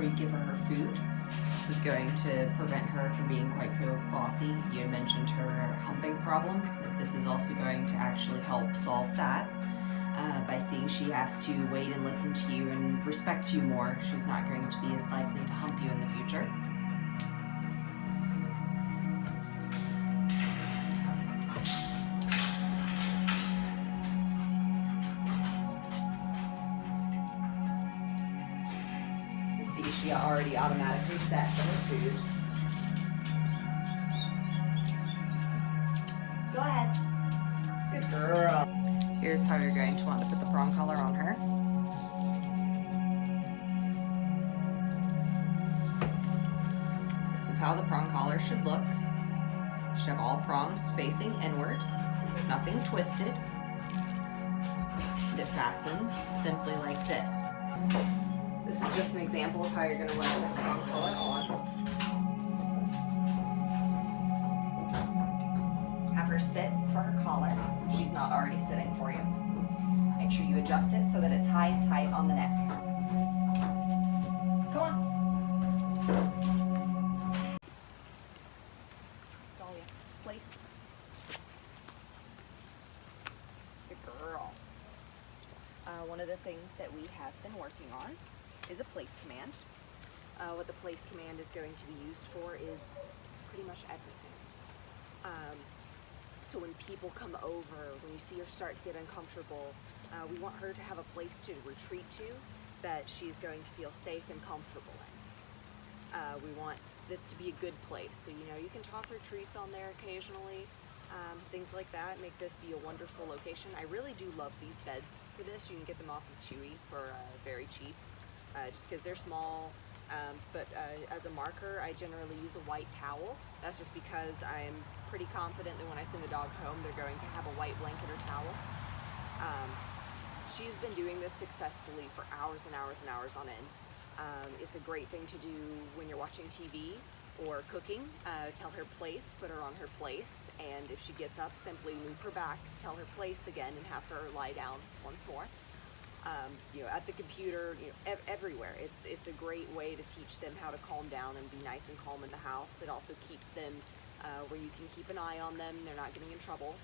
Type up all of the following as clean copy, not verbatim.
before you give her food. This is going to prevent her from being quite so bossy. You had mentioned her humping problem, that this is also going to actually help solve that. By seeing she has to wait and listen to you and respect you more, she's not going to be as likely to hump you in the future. You see she already automatically set for her food. Go ahead. Good girl. Here's how you're going to want to put the prong collar on her. This is how the prong collar should look. You should have all prongs facing inward, nothing twisted. It fastens simply like this. This is just an example of how you're going to want to put the prong collar on. Have her sit for her collar if she's not already sitting for you. Make sure you adjust it so that it's high and tight on the neck. Come on. Delia, place. Good girl. One of the things that we have been working on is a place command. What the place command is going to be used for is pretty much everything. So when people come over, when you see her start to get uncomfortable, we want her to have a place to retreat to that she is going to feel safe and comfortable in. We want this to be a good place, so you can toss her treats on there occasionally, things like that. Make this be a wonderful location. I really do love these beds for this. You can get them off of Chewy for very cheap, just because they're small. But as a marker, I generally use a white towel. That's just because I'm pretty confident that when I send the dog home, they're going to have a white blanket or towel. She's been doing this successfully for hours and hours and hours on end. It's a great thing to do when you're watching TV or cooking. Tell her place, put her on her place, and if she gets up, simply move her back, tell her place again, and have her lie down once more. At the computer, everywhere. It's a great way to teach them how to calm down and be nice and calm in the house. It also keeps them where you can keep an eye on them. They're not getting in trouble.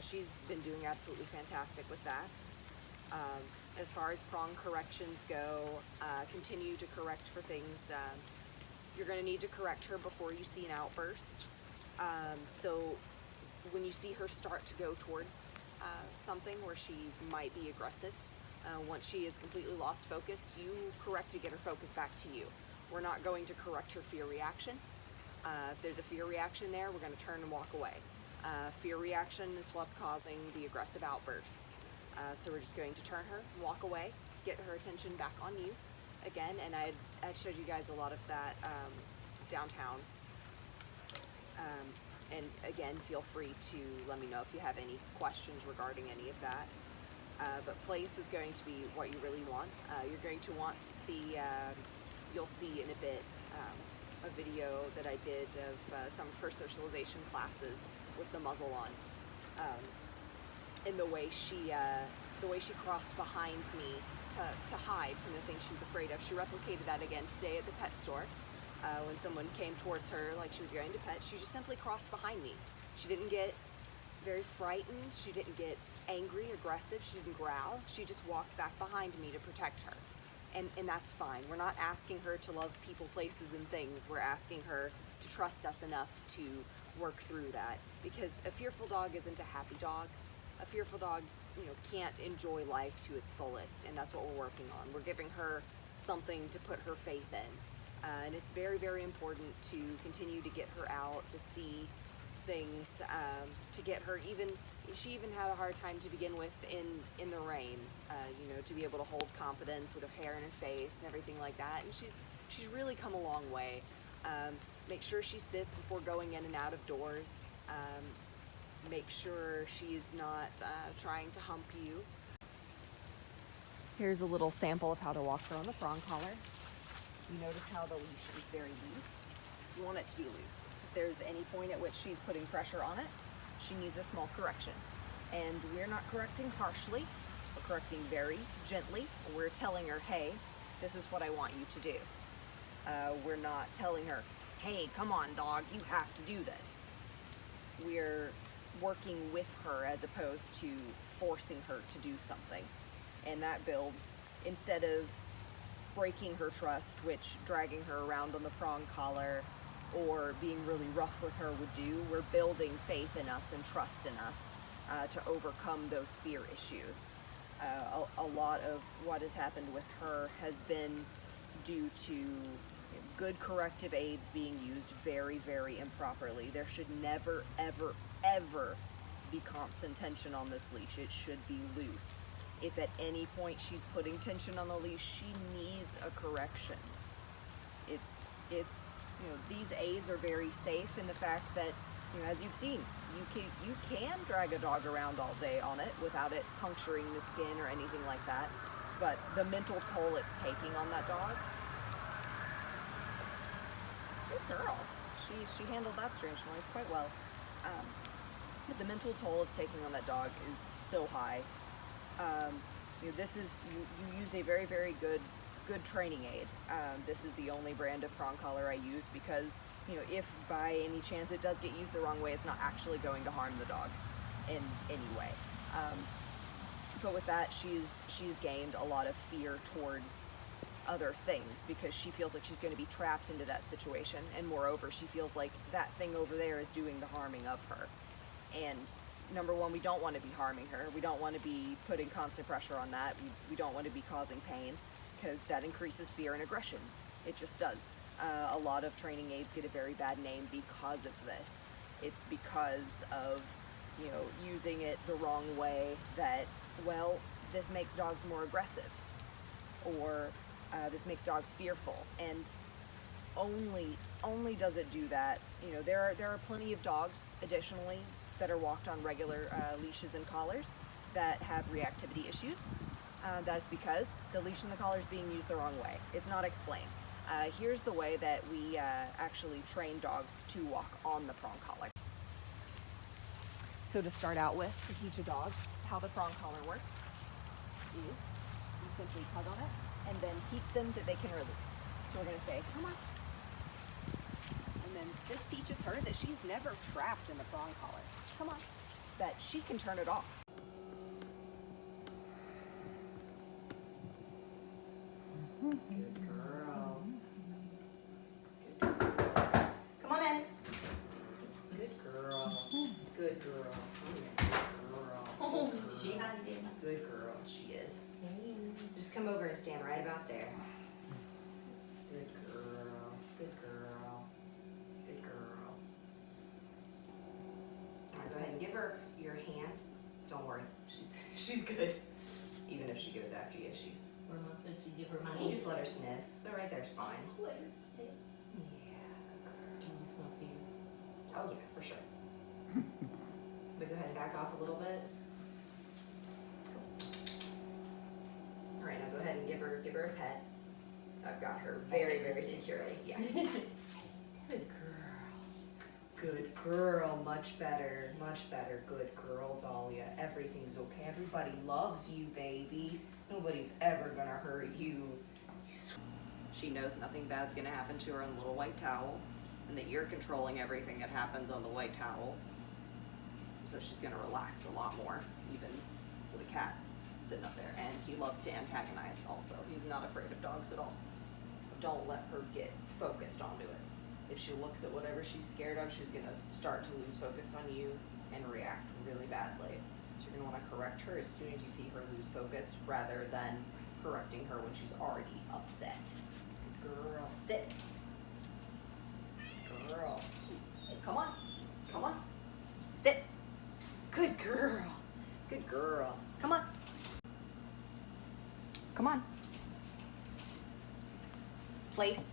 She's been doing absolutely fantastic with that. As far as prong corrections go, continue to correct for things. You're going to need to correct her before you see an outburst. So when you see her start to go towards something where she might be aggressive, once she is completely lost focus, you correct to get her focus back to you. We're not going to correct her fear reaction. If there's a fear reaction there, we're going to turn and walk away. Fear reaction is what's causing the aggressive outbursts. So we're just going to turn her, walk away, get her attention back on you again. And I showed you guys a lot of that downtown. And again, feel free to let me know if you have any questions regarding any of that. But place is going to be what you really want. You're going to want to see, you'll see in a bit, a video that I did of some of her socialization classes with the muzzle on. And the way she crossed behind me to hide from the things she was afraid of. She replicated that again today at the pet store. When someone came towards her like she was going to pet, she just simply crossed behind me. She didn't get very frightened, she didn't get angry, aggressive, she didn't growl. She just walked back behind me to protect her. And that's fine. We're not asking her to love people, places, and things. We're asking her to trust us enough to work through that. Because a fearful dog isn't a happy dog. A fearful dog, can't enjoy life to its fullest, and that's what we're working on. We're giving her something to put her faith in. And it's very, very important to continue to get her out, to see things, to get her she even had a hard time to begin with in the rain, to be able to hold confidence with her hair in her face and everything like that. And she's really come a long way. Make sure she sits before going in and out of doors. Make sure she's not trying to hump you. Here's a little sample of how to walk her on the prong collar. You notice how the leash is very loose. You want it to be loose. If there's any point at which she's putting pressure on it, she needs a small correction. And we're not correcting harshly, we're correcting very gently. We're telling her, hey, This is what I want you to do. We're not telling her, hey, come on, dog, you have to do this. We're working with her as opposed to forcing her to do something. And that builds, instead of breaking her trust, which dragging her around on the prong collar or being really rough with her would do, we're building faith in us and trust in us to overcome those fear issues. A lot of what has happened with her has been due to good corrective aids being used very, very improperly. There should never, ever, ever be constant tension on this leash. It should be loose. If at any point she's putting tension on the leash, she needs a correction. It's these aids are very safe in the fact that, as you've seen, you can drag a dog around all day on it without it puncturing the skin or anything like that. But the mental toll it's taking on that dog. Good girl. She handled that strange noise quite well. But the mental toll it's taking on that dog is so high. This is you use a very, very good training aid. This is the only brand of prong collar I use because, if by any chance it does get used the wrong way, it's not actually going to harm the dog in any way. But with that, she's gained a lot of fear towards other things because she feels like she's going to be trapped into that situation, and moreover, she feels like that thing over there is doing the harming of her. And number one, we don't want to be harming her. We don't want to be putting constant pressure on that. We don't want to be causing pain because that increases fear and aggression. It just does. A lot of training aids get a very bad name because of this. It's because of, using it the wrong way that, well, this makes dogs more aggressive, or this makes dogs fearful. And only does it do that. There are plenty of dogs, additionally, that are walked on regular leashes and collars that have reactivity issues. That's because the leash and the collar is being used the wrong way. It's not explained. Here's the way that we actually train dogs to walk on the prong collar. So to start out with, to teach a dog how the prong collar works is you simply tug on it and then teach them that they can release. So we're going to say, come on. And then this teaches her that she's never trapped in the prong collar. Come on. That she can turn it off. Good girl. Good girl. Come on in. Good girl. Good girl. Good girl. She hiding. Good girl. She is. Just come over and stand right about there. Good girl. Good girl. Good girl. All right, go ahead and give her your hand. Don't worry. She's good. Even if she goes after you, she's. Or am I supposed to give her my You hand? just let her sniff. So right there's fine. Let her sniff. Yeah. I'm just gonna feel. Oh yeah, for sure. But go ahead and back off a little bit. All right, now go ahead and give her a pet. I've got her very, very securely. Yeah. Good girl. Good girl. Much better. Much better. Good girl, Dahlia. Everything's okay. Everybody loves you, baby. Nobody's ever gonna hurt you. She knows nothing bad's gonna happen to her on the little white towel, and that you're controlling everything that happens on the white towel. So she's gonna relax a lot more, even with a cat sitting up there. And he loves to antagonize also. He's not afraid of dogs at all. Don't let her get focused onto it. If she looks at whatever she's scared of, she's gonna start to lose focus on you and react really badly. So you're gonna wanna correct her as soon as you see her lose focus, rather than correcting her when she's already upset. Good girl, sit. Girl, hey, come on, come on, sit. Good girl, good girl. Come on, come on. Place.